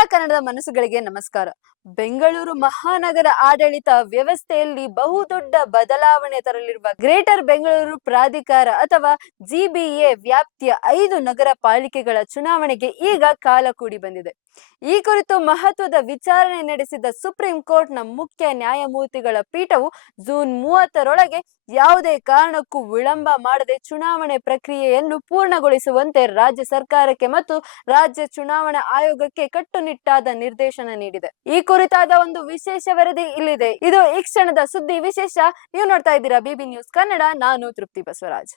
ಎಲ್ಲ ಕನ್ನಡದ ಮನಸ್ಸುಗಳಿಗೆ ನಮಸ್ಕಾರ. ಬೆಂಗಳೂರು ಮಹಾನಗರ ಆಡಳಿತ ವ್ಯವಸ್ಥೆಯಲ್ಲಿ ಬಹುದೊಡ್ಡ ಬದಲಾವಣೆ ತರಲಿರುವ ಗ್ರೇಟರ್ ಬೆಂಗಳೂರು ಪ್ರಾಧಿಕಾರ ಅಥವಾ ಜಿಬಿಎ ವ್ಯಾಪ್ತಿಯ 5 ನಗರ ಪಾಲಿಕೆಗಳ ಚುನಾವಣೆಗೆ ಈಗ ಕಾಲ ಕೂಡಿ ಬಂದಿದೆ. ಈ ಕುರಿತು ಮಹತ್ವದ ವಿಚಾರಣೆ ನಡೆಸಿದ ಸುಪ್ರೀಂ ಕೋರ್ಟ್ನ ಮುಖ್ಯ ನ್ಯಾಯಮೂರ್ತಿಗಳ ಪೀಠವು ಜೂನ್ 30ರೊಳಗೆ ಯಾವುದೇ ಕಾರಣಕ್ಕೂ ವಿಳಂಬ ಮಾಡದೆ ಚುನಾವಣೆ ಪ್ರಕ್ರಿಯೆಯನ್ನು ಪೂರ್ಣಗೊಳಿಸುವಂತೆ ರಾಜ್ಯ ಸರ್ಕಾರಕ್ಕೆ ಮತ್ತು ರಾಜ್ಯ ಚುನಾವಣಾ ಆಯೋಗಕ್ಕೆ ಕಟ್ಟುನಿಟ್ಟಾದ ನಿರ್ದೇಶನ ನೀಡಿದೆ. ಈ ಕುರಿತಾದ ಒಂದು ವಿಶೇಷ ವರದಿ ಇಲ್ಲಿದೆ. ಇದು ಈ ಕ್ಷಣದ ಸುದ್ದಿ ವಿಶೇಷ. ನೀವು ನೋಡ್ತಾ ಇದ್ದೀರಾ ಬಿಬಿ ನ್ಯೂಸ್ ಕನ್ನಡ. ನಾನು ತೃಪ್ತಿ ಬಸವರಾಜ್.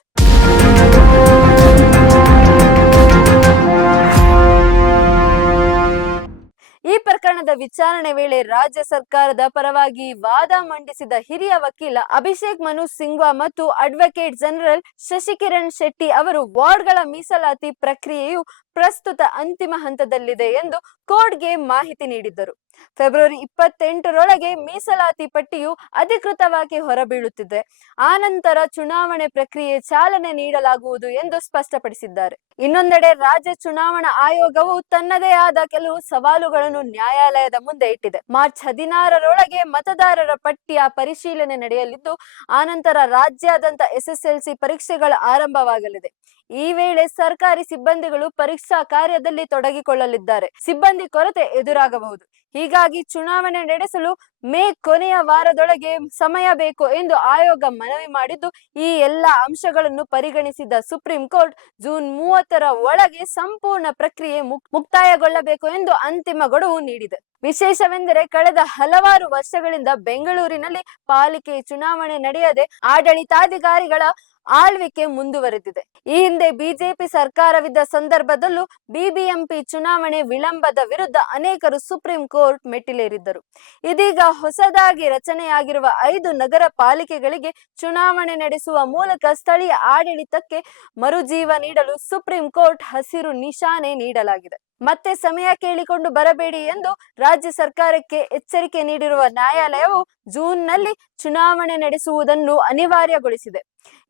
ಈ ಪ್ರಕರಣದ ವಿಚಾರಣೆ ವೇಳೆ ರಾಜ್ಯ ಸರ್ಕಾರದ ಪರವಾಗಿ ವಾದ ಮಂಡಿಸಿದ ಹಿರಿಯ ವಕೀಲ ಅಭಿಷೇಕ್ ಮನು ಸಿಂಘ್ವಾ ಮತ್ತು ಅಡ್ವೊಕೇಟ್ ಜನರಲ್ ಶಶಿಕಿರಣ್ ಶೆಟ್ಟಿ ಅವರು ವಾರ್ಡ್ಗಳ ಮೀಸಲಾತಿ ಪ್ರಕ್ರಿಯೆಯು ಪ್ರಸ್ತುತ ಅಂತಿಮ ಹಂತದಲ್ಲಿದೆ ಎಂದು ಕೋರ್ಟ್ಗೆ ಮಾಹಿತಿ ನೀಡಿದ್ದರು. ಫೆಬ್ರವರಿ 28ರೊಳಗೆ ಮೀಸಲಾತಿ ಪಟ್ಟಿಯು ಅಧಿಕೃತವಾಗಿ ಹೊರಬೀಳುತ್ತಿದೆ. ಆನಂತರ ಚುನಾವಣೆ ಪ್ರಕ್ರಿಯೆ ಚಾಲನೆ ನೀಡಲಾಗುವುದು ಎಂದು ಸ್ಪಷ್ಟಪಡಿಸಿದ್ದಾರೆ. ಇನ್ನೊಂದೆಡೆ ರಾಜ್ಯ ಚುನಾವಣಾ ಆಯೋಗವು ತನ್ನದೇ ಆದ ಕೆಲವು ಸವಾಲುಗಳನ್ನು ನ್ಯಾಯಾಲಯದ ಮುಂದೆ ಇಟ್ಟಿದೆ. ಮಾರ್ಚ್ 16ರೊಳಗೆ ಮತದಾರರ ಪಟ್ಟಿಯ ಪರಿಶೀಲನೆ ನಡೆಯಲಿದ್ದು, ಆನಂತರ ರಾಜ್ಯಾದ್ಯಂತ SSLC ಪರೀಕ್ಷೆಗಳ ಆರಂಭವಾಗಲಿದೆ. ಈ ವೇಳೆ ಸರ್ಕಾರಿ ಸಿಬ್ಬಂದಿಗಳು ಪರೀಕ್ಷಾ ಕಾರ್ಯದಲ್ಲಿ ತೊಡಗಿಕೊಳ್ಳಲಿದ್ದಾರೆ. ಸಿಬ್ಬಂದಿ ಕೊರತೆ ಎದುರಾಗಬಹುದು. ಹೀಗಾಗಿ ಚುನಾವಣೆ ನಡೆಸಲು ಮೇ ಕೊನೆಯ ವಾರದೊಳಗೆ ಸಮಯ ಬೇಕು ಎಂದು ಆಯೋಗ ಮನವಿ ಮಾಡಿದ್ದು, ಈ ಎಲ್ಲ ಅಂಶಗಳನ್ನು ಪರಿಗಣಿಸಿದ ಸುಪ್ರೀಂ ಕೋರ್ಟ್ ಜೂನ್ 30ರ ಒಳಗೆ ಸಂಪೂರ್ಣ ಪ್ರಕ್ರಿಯೆ ಮುಕ್ತಾಯಗೊಳ್ಳಬೇಕು ಎಂದು ಅಂತಿಮ ಗಡುವು ನೀಡಿದೆ. ವಿಶೇಷವೆಂದರೆ ಕಳೆದ ಹಲವಾರು ವರ್ಷಗಳಿಂದ ಬೆಂಗಳೂರಿನಲ್ಲಿ ಪಾಲಿಕೆ ಚುನಾವಣೆ ನಡೆಯದೆ ಆಡಳಿತಾಧಿಕಾರಿಗಳ ಆಳ್ವಿಕೆ ಮುಂದುವರೆದಿದೆ. ಈ ಹಿಂದೆ ಬಿಜೆಪಿ ಸರ್ಕಾರವಿದ್ದ ಸಂದರ್ಭದಲ್ಲೂ ಬಿಬಿಎಂಪಿ ಚುನಾವಣೆ ವಿಳಂಬದ ವಿರುದ್ಧ ಅನೇಕರು ಸುಪ್ರೀಂ ಕೋರ್ಟ್ ಮೆಟ್ಟಿಲೇರಿದ್ದರು. ಇದೀಗ ಹೊಸದಾಗಿ ರಚನೆಯಾಗಿರುವ 5 ನಗರ ಪಾಲಿಕೆಗಳಿಗೆ ಚುನಾವಣೆ ನಡೆಸುವ ಮೂಲಕ ಸ್ಥಳೀಯ ಆಡಳಿತಕ್ಕೆ ಮರುಜೀವ ನೀಡಲು ಸುಪ್ರೀಂ ಕೋರ್ಟ್ ಹಸಿರು ನಿಶಾನೆ ನೀಡಲಾಗಿದೆ. ಮತ್ತೆ ಸಮಯ ಕೇಳಿಕೊಂಡು ಬರಬೇಡಿ ಎಂದು ರಾಜ್ಯ ಸರ್ಕಾರಕ್ಕೆ ಎಚ್ಚರಿಕೆ ನೀಡಿರುವ ನ್ಯಾಯಾಲಯವು ಜೂನ್ನಲ್ಲಿ ಚುನಾವಣೆ ನಡೆಸುವುದನ್ನು ಅನಿವಾರ್ಯಗೊಳಿಸಿದೆ.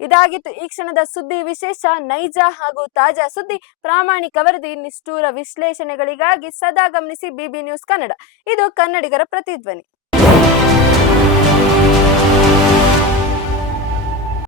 ಇದಾಗಿತ್ತು ಈ ಕ್ಷಣದ ಸುದ್ದಿ ವಿಶೇಷ. ನೈಜ ಹಾಗೂ ತಾಜಾ ಸುದ್ದಿ, ಪ್ರಾಮಾಣಿಕ ವರದಿ, ನಿಷ್ಠೂರ ವಿಶ್ಲೇಷಣೆಗಳಿಗಾಗಿ ಸದಾ ಗಮನಿಸಿ ಬಿಬಿ ನ್ಯೂಸ್ ಕನ್ನಡ. ಇದು ಕನ್ನಡಿಗರ ಪ್ರತಿಧ್ವನಿ.